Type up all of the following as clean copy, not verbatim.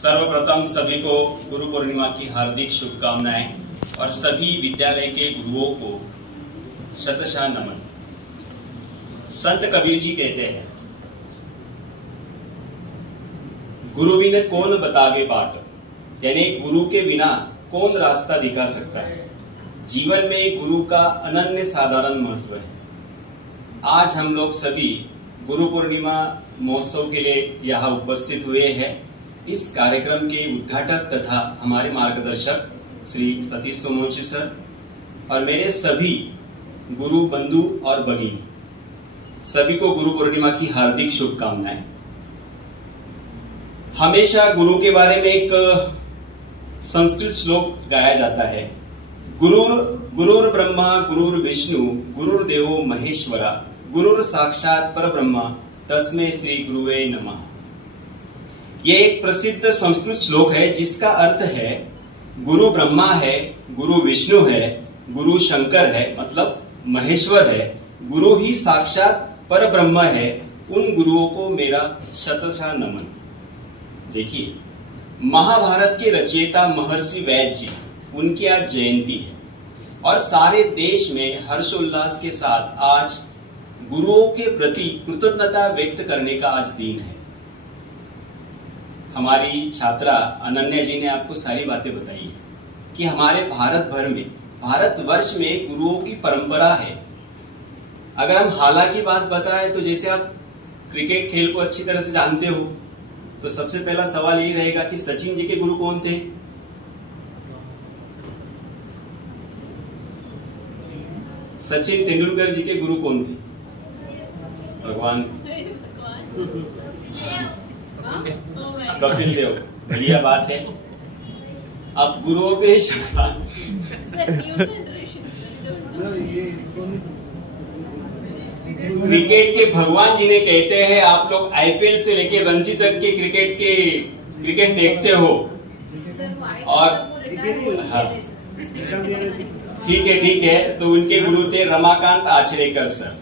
सर्वप्रथम सभी को गुरु पूर्णिमा की हार्दिक शुभकामनाएं और सभी विद्यालय के गुरुओं को शतशः नमन। संत कबीर जी कहते हैं, गुरु बिन कौन बतावे बाट, यानी गुरु के बिना कौन रास्ता दिखा सकता है। जीवन में गुरु का अनन्य साधारण महत्व है। आज हम लोग सभी गुरु पूर्णिमा महोत्सव के लिए यहाँ उपस्थित हुए हैं। इस कार्यक्रम के उद्घाटक तथा हमारे मार्गदर्शक श्री सतीश सोमवंशी सर और मेरे सभी गुरु बंधु और भगिनी, सभी को गुरु पूर्णिमा की हार्दिक शुभकामनाएं। हमेशा गुरु के बारे में एक संस्कृत श्लोक गाया जाता है, गुरुर ब्रह्मा गुरुर विष्णु गुरुर्देवो महेश्वरा गुरुर साक्षात परब्रह्म तस्मै श्री गुरुवे नमः। ये एक प्रसिद्ध संस्कृत श्लोक है जिसका अर्थ है गुरु ब्रह्मा है, गुरु विष्णु है, गुरु शंकर है, मतलब महेश्वर है, गुरु ही साक्षात परब्रह्म है, उन गुरुओं को मेरा शतशः नमन। देखिए, महाभारत के रचयिता महर्षि वैद जी, उनकी आज जयंती है और सारे देश में हर्षोल्लास के साथ आज गुरुओं के प्रति कृतज्ञता व्यक्त करने का आज दिन है। हमारी छात्रा अनन्या जी ने आपको सारी बातें बताई है कि हमारे भारतवर्ष में गुरुओं की परंपरा है। अगर हम हालांकि बात बताएं तो जैसे आप क्रिकेट खेल को अच्छी तरह से जानते हो, तो सबसे पहला सवाल ये रहेगा कि सचिन जी के गुरु कौन थे? सचिन तेंदुलकर जी के गुरु कौन थे? भगवान कपिल देव। बढ़िया बात है। अब गुरुओं पे क्रिकेट के भगवान जी ने कहते हैं, आप लोग आईपीएल से लेके रणजी तक के क्रिकेट देखते हो और ठीक है, तो उनके गुरु थे रमाकांत आचरेकर सर।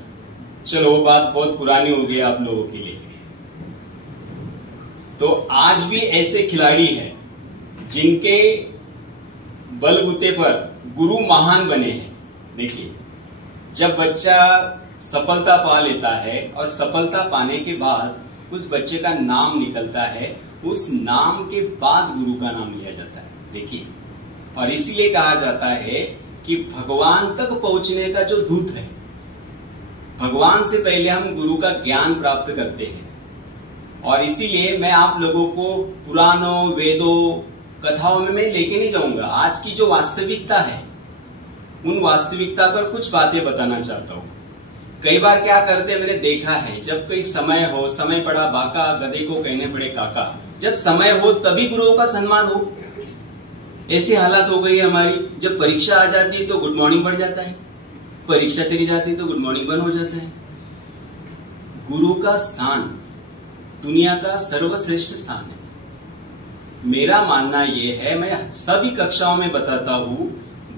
चलो, वो बात बहुत पुरानी हो गई आप लोगों के लिए। तो आज भी ऐसे खिलाड़ी हैं जिनके बलबूते पर गुरु महान बने हैं। देखिए, जब बच्चा सफलता पा लेता है और सफलता पाने के बाद उस बच्चे का नाम निकलता है, उस नाम के बाद गुरु का नाम लिया जाता है। देखिए, और इसीलिए कहा जाता है कि भगवान तक पहुंचने का जो दूत है, भगवान से पहले हम गुरु का ज्ञान प्राप्त करते हैं। और इसीलिए मैं आप लोगों को पुराणों, वेदों, कथाओं में मैं लेके नहीं जाऊंगा। आज की जो वास्तविकता है, उन वास्तविकता पर कुछ बातें बताना चाहता हूं। कई बार क्या करते हैं, मैंने देखा है, जब कोई समय पड़ा बाका, गधे को कहने पड़े काका। जब समय हो तभी गुरुओं का सम्मान हो। ऐसी हालत हो गई हमारी। जब परीक्षा आ जाती है तो गुड मॉर्निंग बढ़ जाता है, परीक्षा चली जाती है तो गुड मॉर्निंग बंद हो जाता है। गुरु का स्थान दुनिया का सर्वश्रेष्ठ स्थान है। मेरा मानना यह है, मैं सभी कक्षाओं में बताता हूं,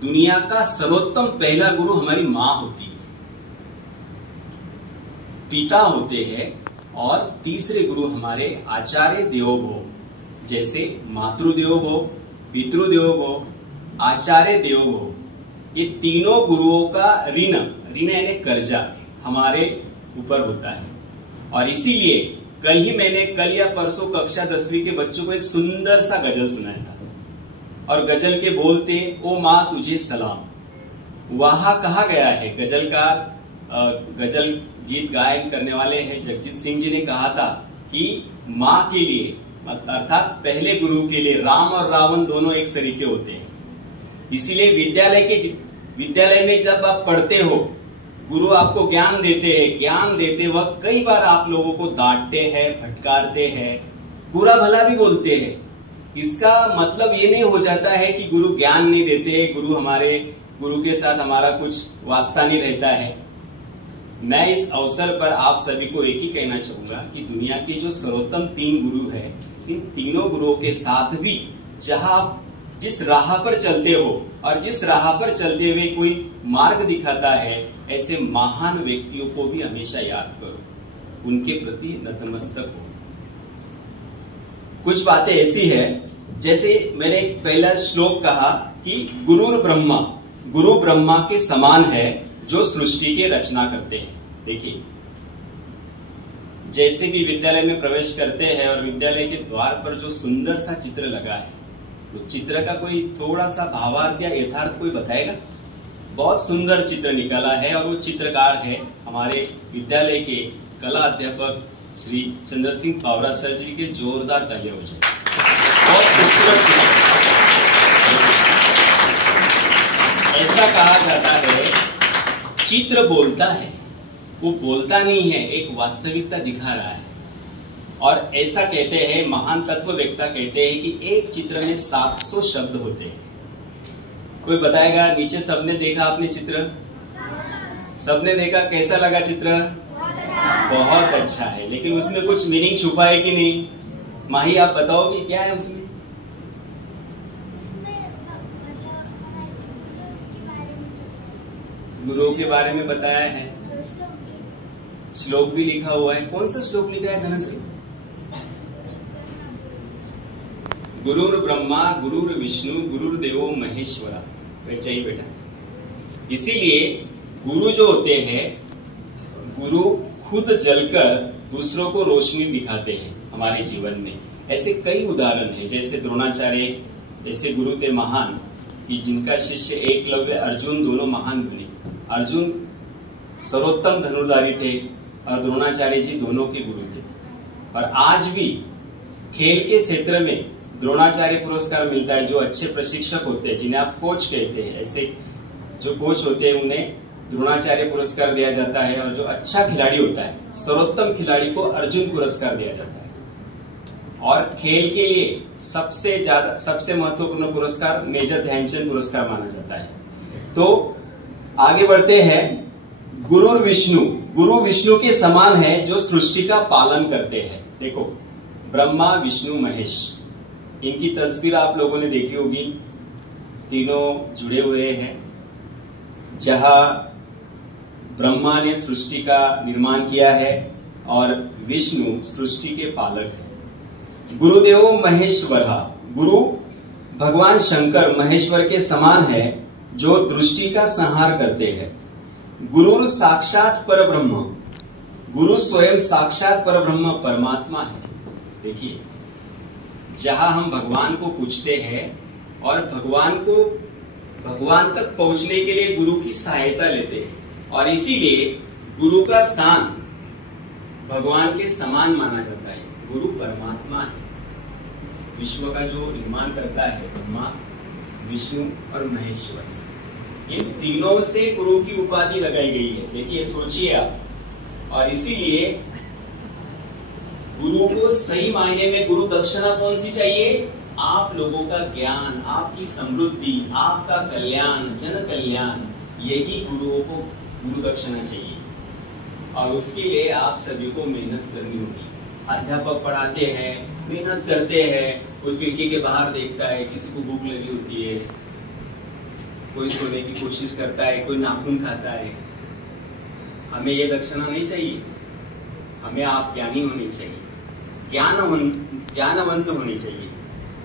दुनिया का सर्वोत्तम पहला गुरु हमारी मां होती है, पिता होते हैं, और तीसरे गुरु हमारे आचार्य देवोभव। जैसे मातृदेवोभव, पितृदेवोभव, आचार्य देवोभव, ये तीनों गुरुओं का ऋण यानी कर्जा हमारे ऊपर होता है। और इसीलिए कल या परसों कक्षा 10वीं के बच्चों को एक सुंदर सा गजल सुनाया था और गजल के बोलते, ओ माँ तुझे सलाम। वहां कहा गया है, गजल गीत गायन करने वाले हैं जगजीत सिंह जी ने कहा था कि माँ के लिए, अर्थात पहले गुरु के लिए, राम और रावण दोनों एक सरीके होते हैं। इसीलिए विद्यालय में जब आप पढ़ते हो, गुरु आपको ज्ञान देते हैं। ज्ञान देते वक्त कई बार आप लोगों को डांटते हैं, फटकारते हैं, बुरा भला भी बोलते हैं। इसका मतलब ये नहीं हो जाता है कि गुरु ज्ञान नहीं देते, गुरु के साथ हमारा कुछ वास्ता नहीं रहता है। मैं इस अवसर पर आप सभी को एक ही कहना चाहूंगा कि दुनिया के जो सर्वोत्तम 3 गुरु है, इन तीनों गुरुओं के साथ भी जिस राह पर चलते हो और जिस राह पर चलते हुए कोई मार्ग दिखाता है, ऐसे महान व्यक्तियों को भी हमेशा याद करो, उनके प्रति नतमस्तक हो। कुछ बातें ऐसी है, जैसे मैंने एक पहला श्लोक कहा कि गुरुर ब्रह्मा, गुरु ब्रह्मा के समान है जो सृष्टि के रचना करते हैं। देखिए, जैसे भी विद्यालय में प्रवेश करते हैं और विद्यालय के द्वार पर जो सुंदर सा चित्र लगा है, उस चित्र का कोई थोड़ा सा भावार्थ या यथार्थ कोई बताएगा? बहुत सुंदर चित्र निकाला है और वो चित्रकार है हमारे विद्यालय के कला अध्यापक श्री चंद्र सिंह पावरा सर जी के। जोरदार तालियां हो जाए। बहुत खूबसूरत चित्र। ऐसा कहा जाता है चित्र बोलता है, वो बोलता नहीं है, एक वास्तविकता दिखा रहा है। और ऐसा कहते हैं महान तत्ववेत्ता कहते हैं कि एक चित्र में 700 शब्द होते हैं। कोई बताएगा? नीचे सबने देखा आपने चित्र? सबने देखा, कैसा लगा चित्र? बहुत अच्छा है, लेकिन उसमें कुछ मीनिंग छुपा है कि नहीं? माही आप बताओ कि क्या है उसमें? गुरु के बारे में बताया है, श्लोक भी लिखा हुआ है। कौन सा श्लोक लिखा है धनश्री? गुरुर ब्रह्मा गुरुर विष्णु गुरुर्देवो महेश्वरा। चाहिए बेटा। इसीलिए गुरु जो होते हैं, गुरु खुद जलकर दूसरों को रोशनी दिखाते हैं हमारे जीवन में। ऐसे कई उदाहरण हैं, जैसे द्रोणाचार्य ऐसे गुरु थे महान कि जिनका शिष्य एकलव्य अर्जुन दोनों महान बने। अर्जुन सर्वोत्तम धनुर्धारी थे और द्रोणाचार्य जी दोनों के गुरु थे। और आज भी खेल के क्षेत्र में द्रोणाचार्य पुरस्कार मिलता है। जो अच्छे प्रशिक्षक होते हैं, जिन्हें आप कोच कहते हैं, ऐसे जो कोच होते हैं उन्हें द्रोणाचार्य पुरस्कार दिया जाता है। और जो अच्छा खिलाड़ी होता है, सर्वोत्तम खिलाड़ी को अर्जुन पुरस्कार दिया जाता है। और खेल के लिए सबसे महत्वपूर्ण पुरस्कार मेजर ध्यानचंद पुरस्कार माना जाता है। तो आगे बढ़ते हैं। गुरुर विष्णु, गुरु विष्णु के समान है जो सृष्टि का पालन करते हैं। देखो, ब्रह्मा विष्णु महेश, इनकी तस्वीर आप लोगों ने देखी होगी। तीनों जुड़े हुए हैं। जहां ब्रह्मा ने सृष्टि का निर्माण किया है और विष्णु सृष्टि के पालक है। गुरुदेव महेश्वर, गुरु भगवान शंकर महेश्वर के समान है जो दृष्टि का संहार करते हैं। गुरु साक्षात परब्रह्म, गुरु स्वयं साक्षात परब्रह्म परमात्मा है। देखिए, जहां हम भगवान को पूछते हैं और भगवान तक पहुंचने के लिए गुरु की सहायता लेते हैं। और इसीलिए गुरु का स्थान भगवान के समान माना जाता है। गुरु परमात्मा है, विश्व का जो निर्माण करता है, ब्रह्मा विष्णु और महेश्वर। इन तीनों से गुरु की उपाधि लगाई गई है। देखिए, सोचिए आप। और इसीलिए गुरु को सही मायने में गुरु दक्षिणा कौन सी चाहिए? आप लोगों का ज्ञान, आपकी समृद्धि, आपका कल्याण, जन कल्याण, यही गुरुओं को गुरु दक्षिणा चाहिए। और उसके लिए आप सभी को मेहनत करनी होगी। अध्यापक पढ़ाते हैं, मेहनत करते हैं, कोई खिड़की के बाहर देखता है, किसी को भूख लगी होती है, कोई सोने की कोशिश करता है, कोई नाखून खाता है। हमें ये दक्षिणा नहीं चाहिए। हमें आप ज्ञानी होनी चाहिए, ज्ञानवंत होनी चाहिए।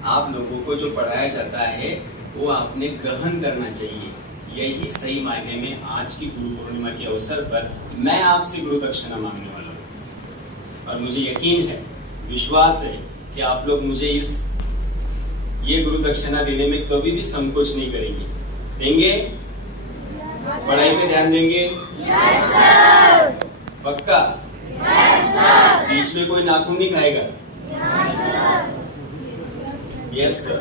आप लोगों को जो पढ़ाया जाता है वो आपने ग्रहण करना चाहिए। यही सही मायने में आज की गुरु पूर्णिमा के अवसर पर मैं आपसे गुरु दक्षिणा मांगने वाला हूँ। और मुझे यकीन है, विश्वास है कि आप लोग मुझे ये गुरु दक्षिणा देने में कभी भी संकोच नहीं करेंगे। देंगे? पढ़ाई पे ध्यान देंगे? Yes sir. पक्का? Yes sir. बीच में कोई नाखून नहीं खाएगा? Yes sir. Yes sir.